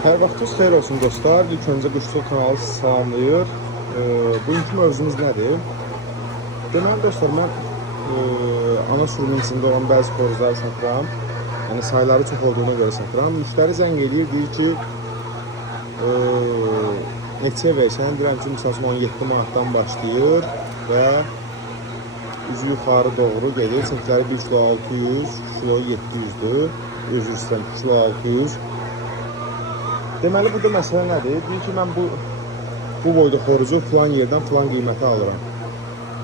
Hər vaxtınız xeyir olsun dostlar. İlk öncə Quşçuluq kanalı sizi salamlayır. Bugünkü mövzumuz nədir? Deməli dostlar, mən ana sürünün içində olan bəzi xoruzları satıram. Yəni sayları çox olduğuna görə satıram. Müştəri zəng eləyir, deyir ki, neçəyə versən? Deyirəm ki, misal üçün 17 manatdan başlayır və üzü yuxarı doğru gedir. Çəkləri 1 kilo 600, 2 kilo 700'dür. Üzr istəyirəm, 2 kilo 600. Deməli, burada məsələ nədir? Deyir ki, mən bu boyda xoruzu filan yerdən filan qiymətə alıram.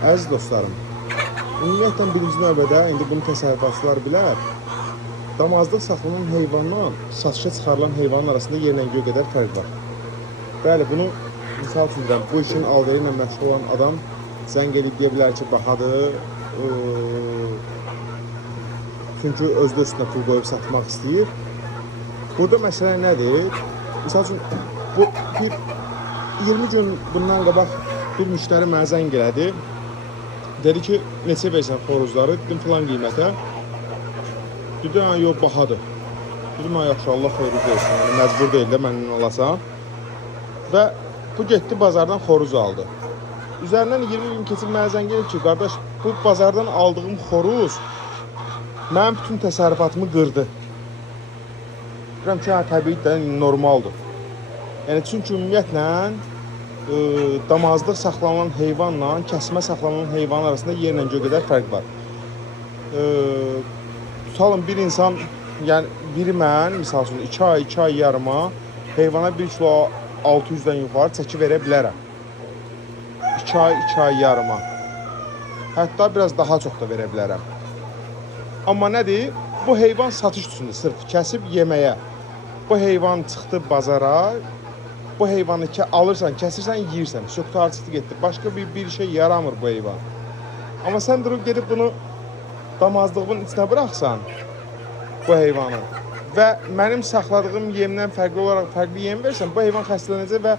Əziz dostlarım, ümumiyyətlə birinci növbədə indi bunu təsərrüfatçılar bilər. Damazlıq saxlanan heyvanla satışa çıxarılan heyvanın arasında yerlə göy qədər fərq var. Bəli, bunu misal üçün deyirəm, bu işin alveri ilə məşğul olan adam zəng edib deyə bilər ki, bahadır. Çünki özü üstünə pul qoyub satmaq istəyir. Burada məsələ nədir? Misal üçün, bu bir 20 gün bundan qabaq bir müştəri mənə zəng elədi. Dedi ki, neçə versən xoruzları? Dedim, filan qiymətə. Dedi, yox, bahadır. Dedim, yaxşı, Allah xeyri versin. Yəni, məcbur deyil də məndən alasan. Və bu getdi, bazardan xoruz aldı. Üzərindən 20 gün keçib mənə zəng eləyir ki, qardaş, bu bazardan aldığım xoruz mənim bütün təsərrüfatımı qırdı. Deyirəm ki, təbii də normaldır. Yəni, çünki ümumiyyətlə damazlıq saxlanan heyvanla kəsmə saxlanan heyvan arasında yerlə göy qədər fərq var. Tutalım, bir insan, yəni biri mən, misal üçün 2 ay yarıma heyvana 1 kilo 600'dən yuxarı çəki verə bilərəm. 2 ay yarıma. Hətta biraz daha çox da verə bilərəm. Amma nədir? Bu heyvan satış üçündür, sırf kəsib yeməyə. Bu heyvan çıxdı bazara, bu heyvanı alırsan, kəsirsən, yiyirsən. Söktarı çıxdı getdi. Başqa bir şey yaramır bu heyvan. Amma sən durub gedib bunu damazlığın içinə bıraxsan, bu heyvanı və mənim saxladığım yemdən fərqli olaraq fərqli yem versən, bu heyvan xəstələnəcək və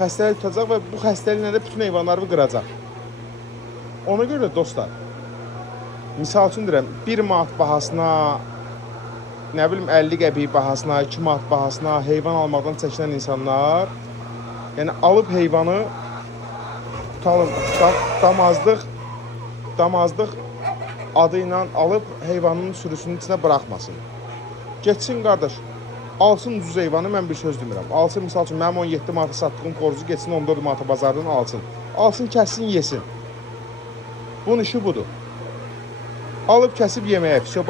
xəstəlik tutacaq və bu xəstəliklə də bütün heyvanları qıracaq. Ona görə dostlar, misal üçün deyirəm, 1 manat bahasına, nə bilim 50 qəpik bahasına, 2 manat bahasına heyvan almaqdan çəkinən insanlar, yəni alıb heyvanı tutalım, damazlıq adı ilə alıb heyvanın sürüsünün içinə bıraxmasın. Geçsin qardaş, alsın ucuz heyvanı, mən bir söz demirəm. Alsın, misal üçün mənim 17 manata satdığım xoruzu geçsin 14 manata bazardan alsın. Alsın, kəssin, yesin. Bunun işi budur. Alıp kəsib yeməyə pişiyor.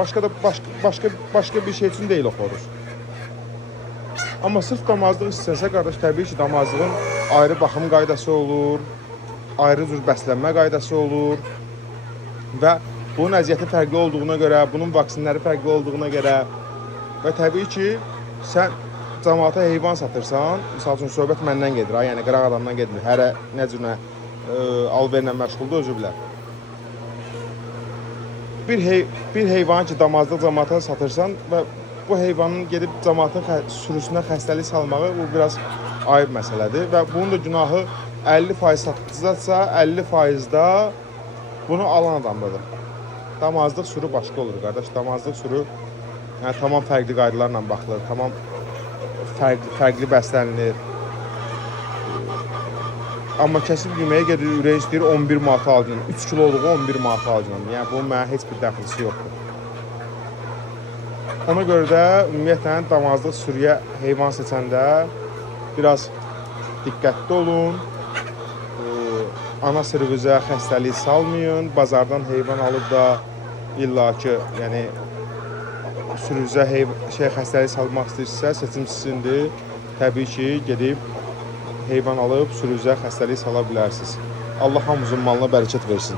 Başqa bir şey üçün deyil o xoruz. Amma sırf damazlıq istəsə, qardaş, təbii ki, damazlığın ayrı baxım qaydası olur, ayrı cür bəslənmə qaydası olur və bunun əziyyəti fərqli olduğuna görə, bunun vaksinləri fərqli olduğuna görə və təbii ki, sən cəmaata heyvan satırsan, misal üçün söhbət məndən gedir, yəni qıraq adamdan getmir, hərə nə cürünə alverlə məşğuldur, özü bilər. Bir heyvanı ki, damazlıq cəmaata satırsan və bu heyvanın gedib cəmaatın sürüsünə xəstəlik salmağı bu biraz ayıb məsələdir və bunun da günahı 50% satıcıdadsa 50% da bunu alan adamdadır. Damazlıq sürü başqa olur, qardaş. Damazlıq sürü yəni, tamam fərqli qaydalarla baxılır, tamam fərqli bəslənilir. Amma kəsib yeməyə gedir, ürək istəyir 11 manat alacağım. 3 kiloluğu 11 manat alacağım. Yəni bunun mənə heç bir dəxlisi yoxdur. Ona görə də ümumiyyətlə damazlıq sürüyə heyvan seçəndə biraz diqqətli olun. Ana sürünüzə xəstəlik salmayın. Bazardan heyvan alıb da illaki, yəni sürünüzə xəstəlik salmaq istəyirsə, seçim sizindir. Təbii ki, gedib heyvan alıb sürünüzə xəstəlik sala bilərsiniz. Allah hamımızın malına bərəkət versin.